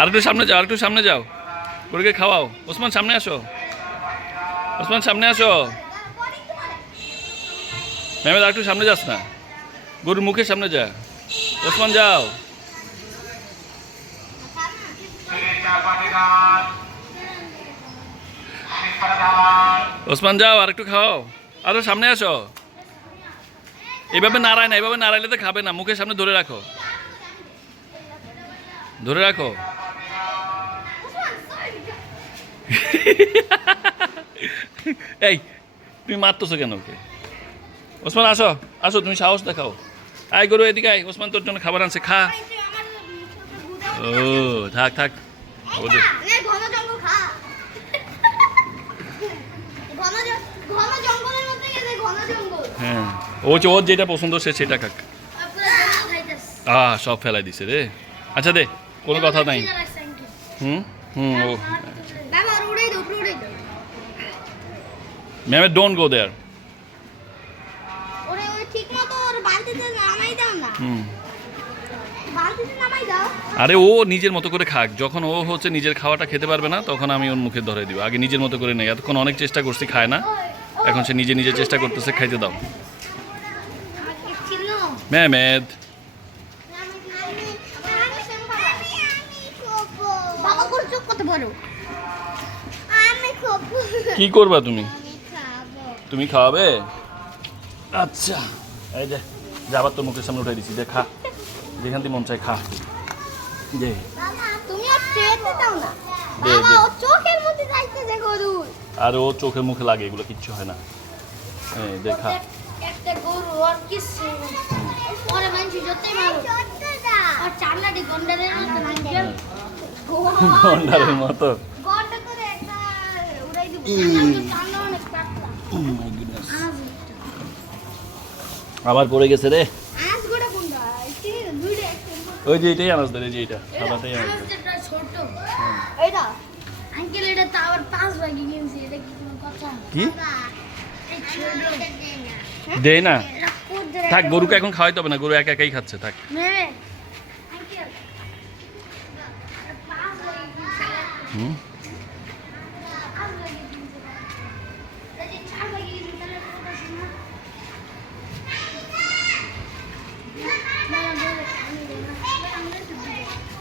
আর একটু সামনে যাও, আর একটু সামনে যাও, গরুকে খাওয়াও। ওসমান সামনে আসো, ওসমান সামনে আসো। মেহমেদ আর একটু সামনে যাস না, গরুর মুখের সামনে যা। ওসমান যাও। ওসমান যাও, আর একটু খাওয়াও। আরো সামনে আসো। এইভাবে নাড়ায় না, এইভাবে নাড়াইলে তো খাবে না। মুখের সামনে ধরে রাখো, ধরে রাখো। এই তুমি মারতেছো কেন ওকে? ওসমান আসো, আসো, তুমি সাহস দেখাও। আয় গরু এদিকে আয়, ওসমান তোর জন্য খাবার আনছে, খা। ও থাক থাক। ওদের হ্যাঁ, ওর যেটা পছন্দ সে সেটা খাক। সব ফেলাই দিছে রে। আচ্ছা দে, কোনো কথা নাই। হুম হুম ও ম্যাম ডোন্ট গো দেয়ার। আরে ও নিজের মতো করে খাক, যখন ও হচ্ছে নিজের খাওয়াটা খেতে পারবে না তখন আমি ওর মুখে ধরে দিব। আগে নিজের মতো করে নেই, এতক্ষণ অনেক চেষ্টা করছি খায় না, এখন সে নিজে নিজে চেষ্টা করতেছে, খাইতে দাও। মেহমেদ কি করবা তুমি? তুমি খাওয়াবে? আচ্ছা এই যে যাবার তোর মুখের সামনে উঠাই দিচ্ছি, দে খা, যেখান থেকে মন চাই খা। দে আর ও চোখে মুখে লাগে, এগুলো কিচ্ছু হয় না। দেখা গন্ডারের মতো। আবার পড়ে গেছে রে। ওই যে এটাই আনাজ ধরে, যে এটা খাবারটাই আনাজ ধরে। কি দে না, থাক, গরুকে এখন খাওয়াইতে হবে না, গরু একা একাই খাচ্ছে, থাক। হুম